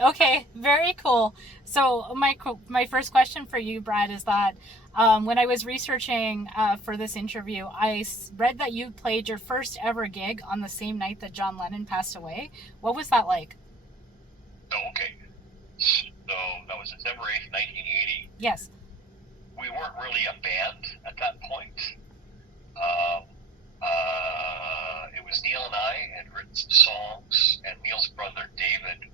Okay, very cool. So my first question for you, Brad, is that when I was researching for this interview, read that you played your first ever gig on the same night that John Lennon passed away. What was that like? Oh, okay. So that was December 8th, 1980. Yes. We weren't really a band at that point. Um, it was Neil and I had written some songs, and Neil's brother David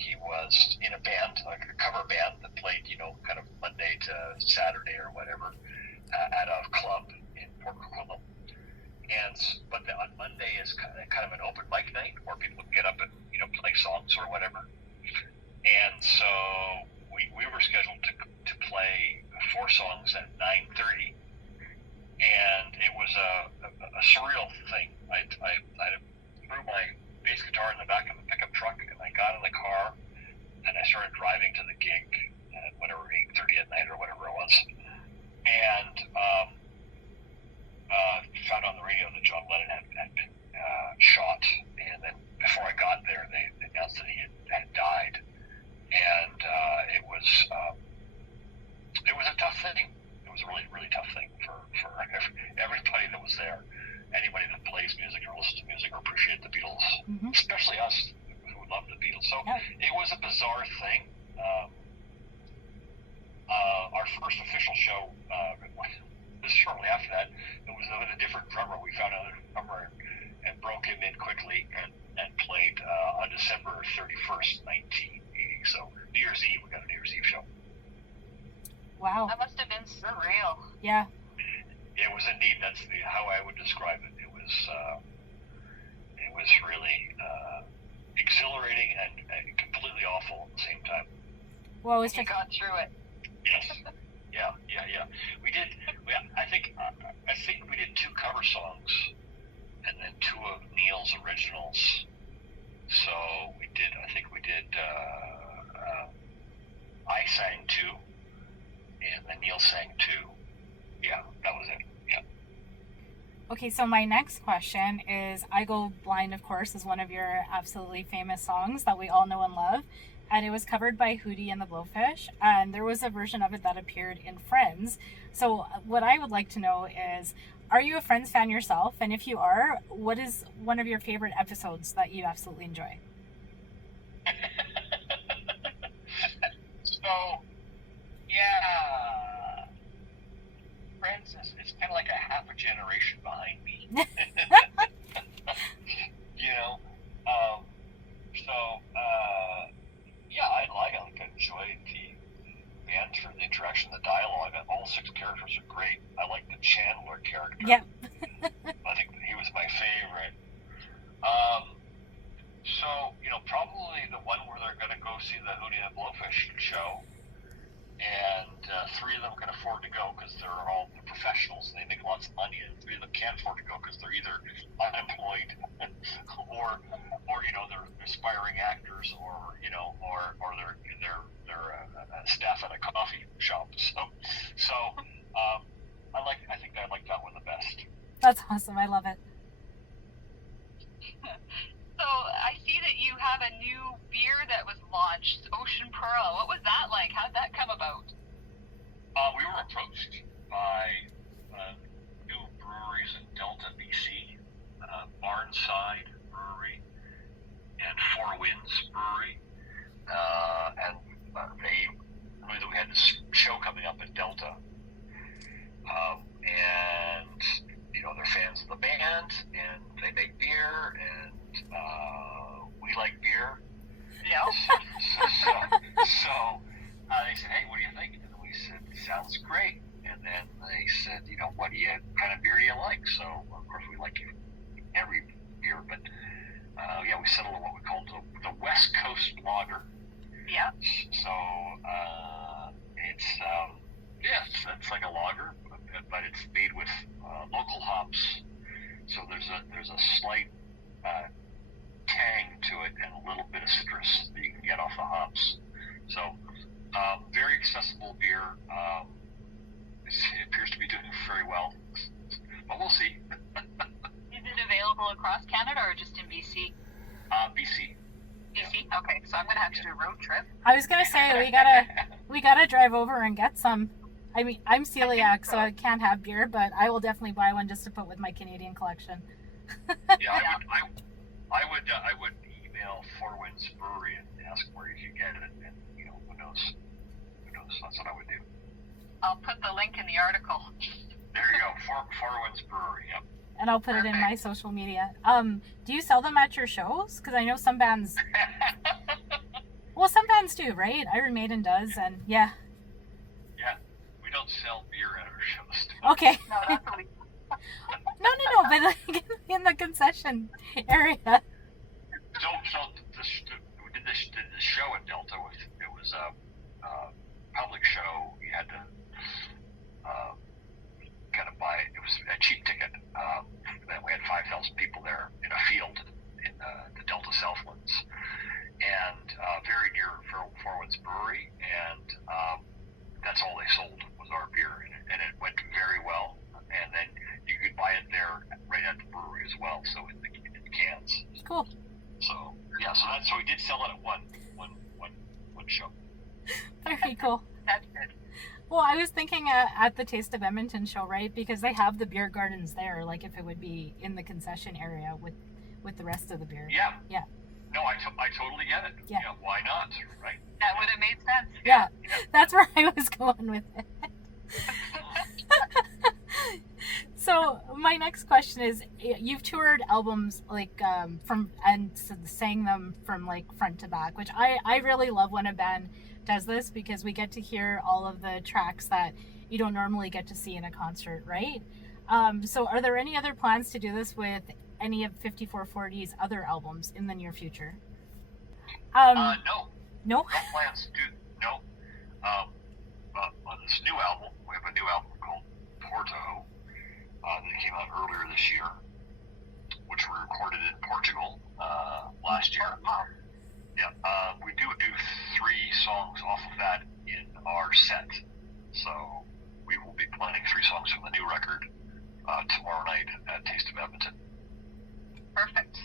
he was in a band, like a cover band that played, kind of Monday to Saturday or whatever at a club in Port Coquitlam. And on Monday is kind of an open mic night where people can get up and play songs or whatever. And so we were scheduled to play four songs at 9:30, and it was a surreal thing. I threw my bass guitar in the back of the pickup truck, and I got in the car, and I started driving to the gig at whatever 8:30 at night or whatever it was, and found on the radio that John Lennon had been shot, and then before I got there, they announced that he had died, and it was a tough thing. It was a really really tough thing for everybody that was there. Anybody that plays music or listens to music or appreciates the Beatles, Mm-hmm. especially us who love the Beatles. So Yeah. it was a bizarre thing. Our first official show was shortly after that. It was with a different drummer. We found another drummer and broke him in quickly and played on December 31st, 1980. So New Year's Eve, we got a New Year's Eve show. Wow. That must have been surreal. Yeah. It was indeed. That's how I would describe it. It was really exhilarating and completely awful at the same time. Well, it was You just got through it. Yes. Yeah. We did. I think we did two cover songs, and then two of Neil's originals. So we did. I think we did. I sang two, and then Neil sang two. Yeah, that was it. Yeah. okay. So my next question is, "I Go Blind," of course, is one of your absolutely famous songs that we all know and love. And it was covered by Hootie and the Blowfish, and there was a version of it that appeared in Friends. So, what I would like to know is, are you a Friends fan yourself? And if you are, what is one of your favorite episodes that you absolutely enjoy? So yeah, Friends is it's kind of like a half a generation behind me. you know. Um, so yeah, I enjoy the banter, the interaction, the dialogue. All six characters are great. I like the Chandler character. Yep. I think he was my favorite. Um, so probably the one where they're going to go see the Hootie and the Blowfish show, and three of them can afford to go because they're all professionals and they make lots of money, and three of them can't afford to go because they're either unemployed or they're aspiring actors, or they're staff at a coffee shop. So I think I like that one the best. That's awesome. I love it. So I see that you have a new beer that was launched, Ocean Pearl. What was that like? How did that come about? We were approached by new breweries in Delta, BC, Barnside Brewery and Four Winds Brewery, and they knew that we had this show coming up in Delta, and they're fans of the band, and they make beer, and we like beer. Yeah. So they said, "Hey, what do you think?" And we said, "Sounds great." And then they said, "What kind of beer do you like?" So of course we like every beer, but we settled on what we called the West Coast Lager. Yeah. So it's like a lager, but it's made with local hops. So there's a slight tang to it and a little bit of citrus that you can get off the hops. So very accessible beer. It appears to be doing very well, but we'll see. Is it available across Canada or just in BC? BC. BC? Yeah. so I'm gonna have to do a road trip. I was gonna say we gotta drive over and get some. I mean, I'm celiac, so I can't have beer, but I will definitely buy one just to put with my Canadian collection. Yeah, I would email Four Winds Brewery and ask where you could get it, and who knows? That's what I would do. I'll put the link in the article. There you go, Four Winds Brewery. Yep. And I'll put it in my social media. Do you sell them at your shows? Because I know some bands. Well, some bands do, right? Iron Maiden does, and yeah. Yeah, we don't sell beer at our shows. Okay. No, that's what we. No, but like in the concession area. So we did the show at Delta. It was a public show. You had to kind of buy. It was a cheap ticket. And we had 5,000 people there in a field in the Delta Southlands, and very near Four Winds Brewery, and that's all they sold was our beer, and it went very well. And then you could buy it there right at the brewery as well, so in cans. Cool. So yeah, so we did sell it at one show. Very cool. That's good. Well, I was thinking at the Taste of Edmonton show, right? Because they have the beer gardens there, like if it would be in the concession area with the rest of the beer. Yeah. Yeah. No, I totally get it. Yeah. Why not? Right. That would have made sense. Yeah. That's where I was going with it. So my next question is, you've toured albums like from and sang them from like front to back, which I really love when a band does this, because we get to hear all of the tracks that you don't normally get to see in a concert, right? So are there any other plans to do this with any of 5440's other albums in the near future? No. No? No plans to do. No. On this new album, we have a new album called Porto that came out earlier this year, which we recorded in Portugal last year. Yeah, we do 3 songs off of that in our set, so we will be playing 3 songs from the new record tomorrow night at Taste of Edmonton. Perfect.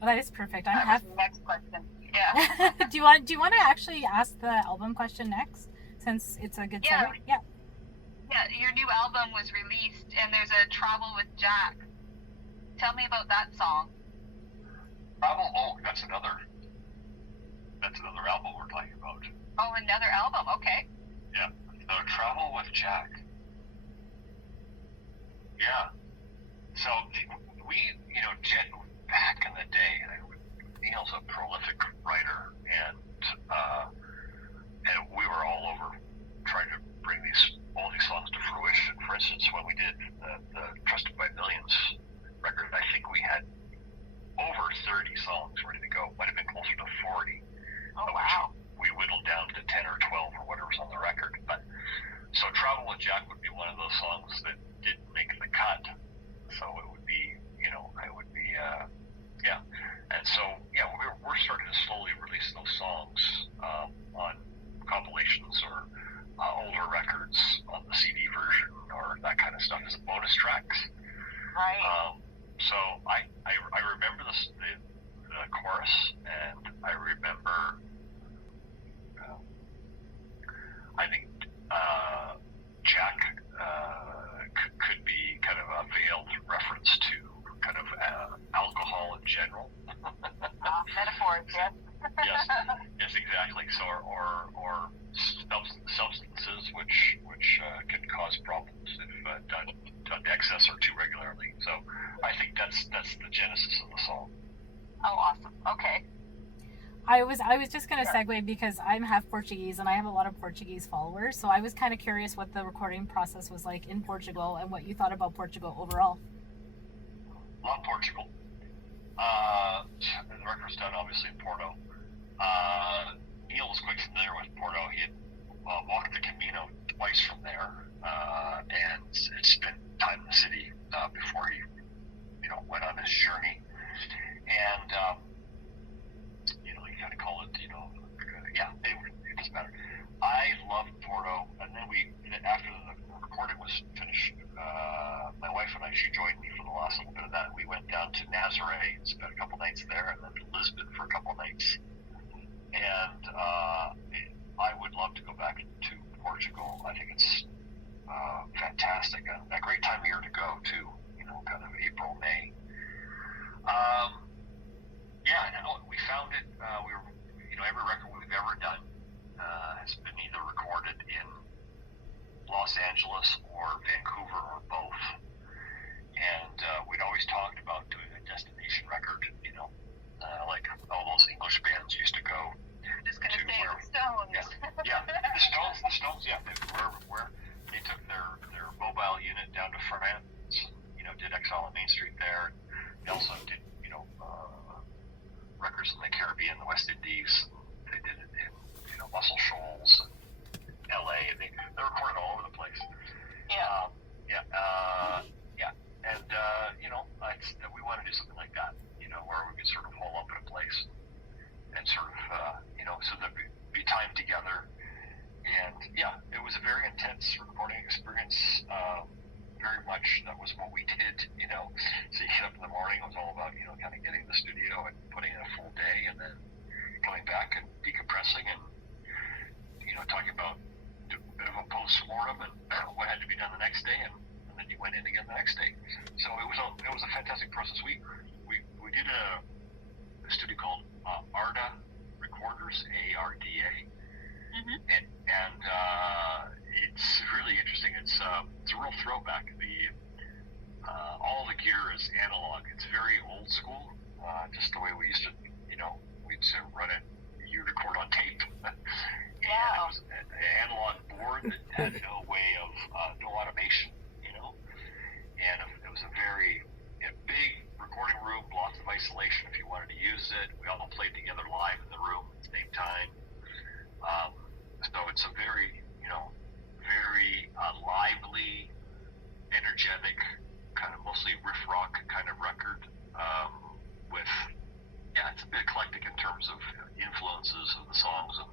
Well, that is perfect. That was the next question. Yeah. do you want to actually ask the album question next, since it's a good segue? Yeah. Yeah, your new album was released, and there's a Travel with Jack. Tell me about that song. Travel? Oh, that's another album we're talking about. Oh, another album. Okay. Yeah, so Travel with Jack. Yeah. So we, back in the day, Neil's a prolific writer, and we were all over trying to bring all these songs to fruition. For instance, when we did the Trusted by Millions record, I think we had over 30 songs ready to go. Might have been closer to 40. Oh, wow. We whittled down to 10 or 12 or whatever's on the record. But so Travel with Jack would be one of those songs that didn't make the cut. So it would be, yeah. And so, yeah, we're starting to slowly release those songs on compilations or older records on the CD version or that kind of stuff as bonus tracks. Right. So I remember the chorus, and I remember I think Jack could be kind of a veiled reference to kind of alcohol in general. Metaphors, yes. yes, exactly. So or substances which can cause problems if done to excess or too regularly. So I think that's the genesis of the song. Oh, awesome. Okay. I was just going to segue, because I'm half Portuguese and I have a lot of Portuguese followers, so I was kind of curious what the recording process was like in Portugal and what you thought about Portugal overall. Love Portugal. The record's done obviously in Porto. Neil was quite familiar with Porto. He had walked the Camino twice from there, and had spent time in the city before he, went on his journey. And you kind of call it, yeah. Anyway, it doesn't matter. I loved Porto, and then after the recording was finished, my wife and I, she joined me for the last little bit of that. We went down to Nazaré, spent a couple nights there, and then to Lisbon for a couple nights. Portugal. I think it's fantastic. A great time of year to go too. Kind of April, May. We found it. Every record we've ever done has been either recorded in Los Angeles or Vancouver or both. And we'd always talked about doing a destination record, like all those English bands used to go. Just gonna to say where, the Stones. Yeah, the Stones, yeah, where they took their mobile unit down to France, did Exile on Main Street there. They also did, records in the Caribbean, the West Indies. They did it in, Muscle Shoals, LA, and they recorded all over the place. Yeah. And we want to do something like that, where we could sort of hole up in a place and sort of, so there'd be time together. And yeah, it was a very intense recording experience. Very much that was what we did, So you get up in the morning, it was all about, kind of getting in the studio and putting in a full day and then coming back and decompressing and, talking about a bit of a post-mortem and what had to be done the next day and then you went in again the next day. So it was a fantastic process. We did a studio called ARDA Recorders, ARDA. Mm-hmm. And it's really interesting. It's a real throwback. All the gear is analog. It's very old school, just the way we used to, we'd run it. You record on tape. And it was an analog board that had no way of no automation, And it was a very big recording room, lots of isolation if you wanted to use it. We all played together live in the room at the same time. So it's a very, very lively, energetic, kind of mostly riff rock kind of record. It's a bit eclectic in terms of influences of the songs and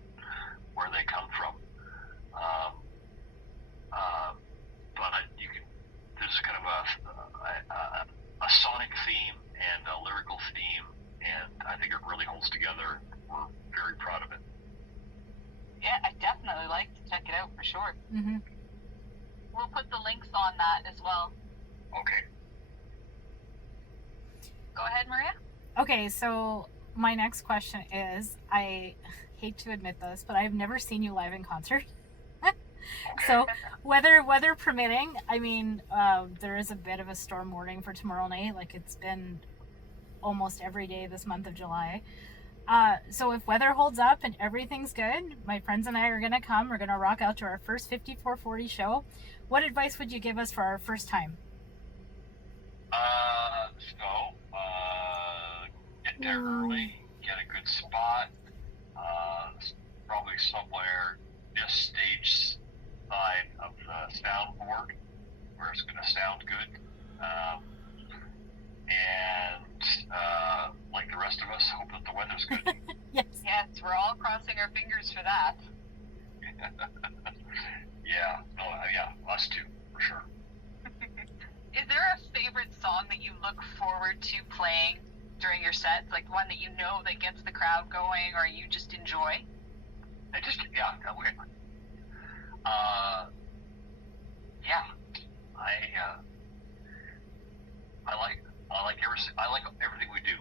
where they come from. But there's kind of a sonic theme and a lyrical theme, and I think it really holds together. We're very proud of it. Yeah, I definitely like to check it out for sure. Mm-hmm. We'll put the links on that as well. Okay. Go ahead, Maria. Okay, so my next question is, I hate to admit this, but I've never seen you live in concert. Okay. So weather permitting, I mean, there is a bit of a storm warning for tomorrow night. Like, it's been almost every day this month of July. So if weather holds up and everything's good, my friends and I are going to come. We're going to rock out to our first 5440 show. What advice would you give us for our first time? Get there early, get a good spot, probably somewhere just stage side of the soundboard where it's going to sound good. Like the rest of us, hope that the weather's good. Yes. Yes, we're all crossing our fingers for that. Yeah, us too, for sure. Is there a favorite song that you look forward to playing during your sets, like one that that gets the crowd going, or you just enjoy? I like everything we do,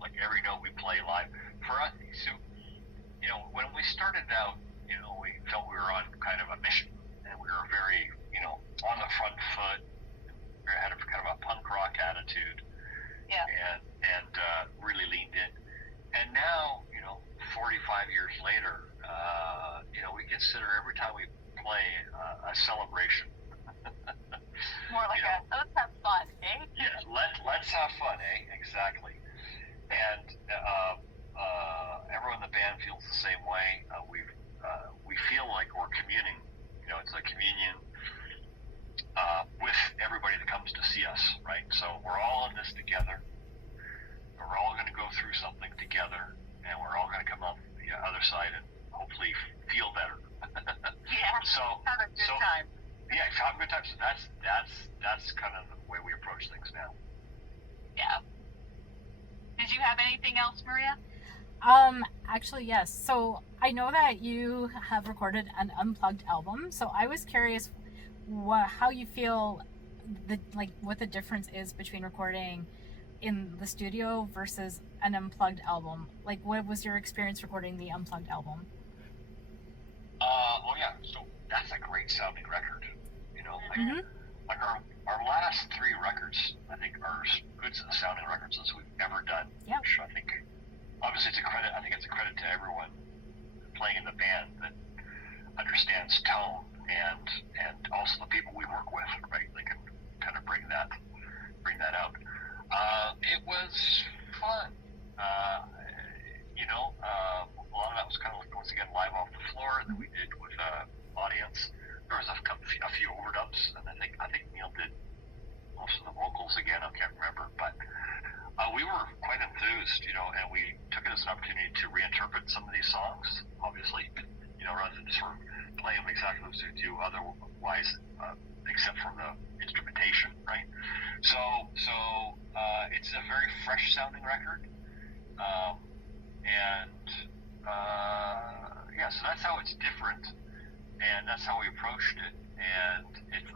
like every note we play live. For us, so when we started out, we felt we were on kind of a mission, and we were very, on the front foot. We had a kind of a punk rock attitude. Yeah. And really leaned in. And now, 45 years later, we consider every time we play a celebration. More like let's have fun, eh? Yeah, let's have fun, eh? Exactly. And everyone in the band feels the same way. We feel like we're communing. It's a communion with everybody that comes to see us, right? So we're all in this together. We're all going to go through something together, and we're all going to come up the other side and hopefully feel better. Yeah. So have a good time. Yeah, have a good time. So that's kind of the way we approach things now. Yeah. Did you have anything else, Maria? Actually, yes. So I know that you have recorded an unplugged album. So I was curious, how you feel, what the difference is between recording in the studio versus an unplugged album. Like, what was your experience recording the unplugged album? Well, yeah. So that's a great sounding record. You know, Mm-hmm. like our last three records, I think, are as good sounding records as we've ever done. Yeah. Which I think, obviously, it's a credit. I think it's a credit to everyone playing in the band that understands tone and also the people we work with. Right? They can kind of bring that out. It was fun. A lot of that was kind of once again live off the floor that we did with audience. There was a few overdubs, and I think Neil did most of the vocals again. I can't remember, but we were quite enthused, and we took it as an opportunity to reinterpret some of these songs. Obviously, rather than just sort of play them exactly as we do otherwise, except for the instrumentation, right? So it's a very fresh sounding record, so that's how it's different, and that's how we approached it. And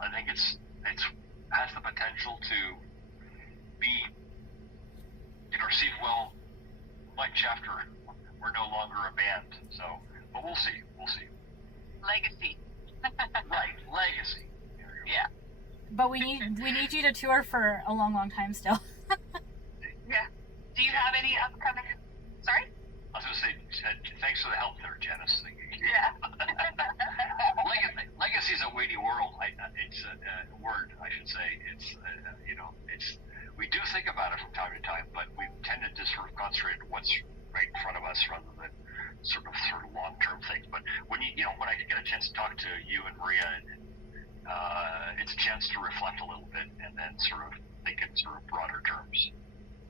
I think it's has the potential to be received well much after we're no longer a band. So, but we'll see. Legacy. Right, legacy. Yeah. But we need you to tour for a long, long time still. Yeah. Do you have any upcoming? Sorry. I was going to say, thanks for the help there, Janice. Yeah. Legacy is a weighty world. It's a word, I should say. It's we do think about it from time to time, but we tended to sort of concentrate on what's right in front of us rather than sort of long-term things. But when when I get a chance to talk to you and Maria, it's a chance to reflect a little bit and then sort of think in sort of broader terms.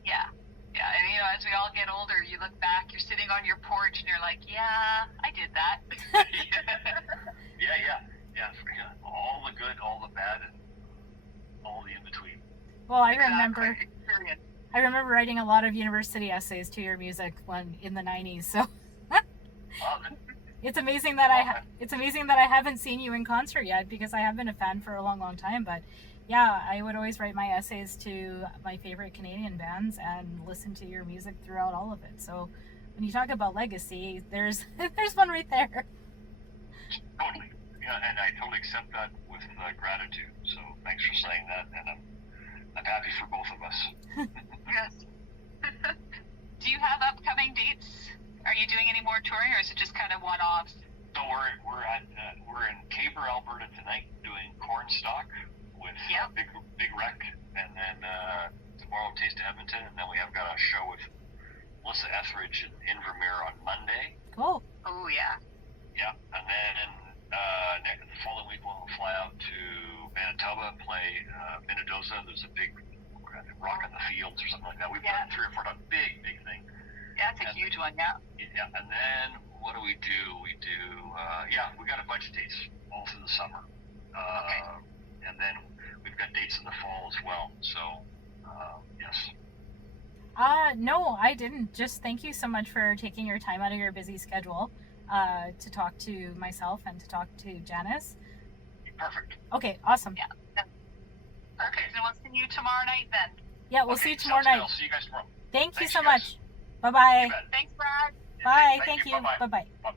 Yeah. Yeah, and as we all get older, you look back, you're sitting on your porch, and you're like, yeah, I did that. Yeah. All the good, all the bad, and all the in-between. Well, I Exactly. remember writing a lot of university essays to your music in the 90s, so it's amazing that I haven't seen you in concert yet, because I have been a fan for a long, long time. But yeah, I would always write my essays to my favorite Canadian bands and listen to your music throughout all of it. So when you talk about legacy, there's one right there. Totally. Yeah, and I totally accept that with gratitude. So thanks for saying that, and I'm happy for both of us. Yes. Do you have upcoming dates? Are you doing any more touring, or is it just kind of one-offs? So we're in Caber, Alberta tonight doing Cornstalk with Big Wreck, and then tomorrow Taste of Edmonton, and then we have got a show with Melissa Etheridge in Invermere on Monday. Cool. Oh yeah. Yeah, and then the following week we'll fly out to Manitoba, play Minnedosa. There's a big Rock in the Fields or something like that. We've done 3 or 4 times. Big thing. Yeah, it's a huge one. Yeah. Yeah, and then what do? We do we got a bunch of dates all through the summer, and then we've got dates in the fall as well. So yes. No, I didn't. Just thank you so much for taking your time out of your busy schedule to talk to myself and to talk to Janice. Perfect. Okay, awesome. Yeah. Perfect. And we'll see you tomorrow night then. Yeah, we'll see you tomorrow night. I'll see you guys tomorrow. Thank you Thanks, so guys. much. Bye-bye. Thanks, Brad. Bye. Thank Thank you. you. Bye-bye. Bye-bye. Bye.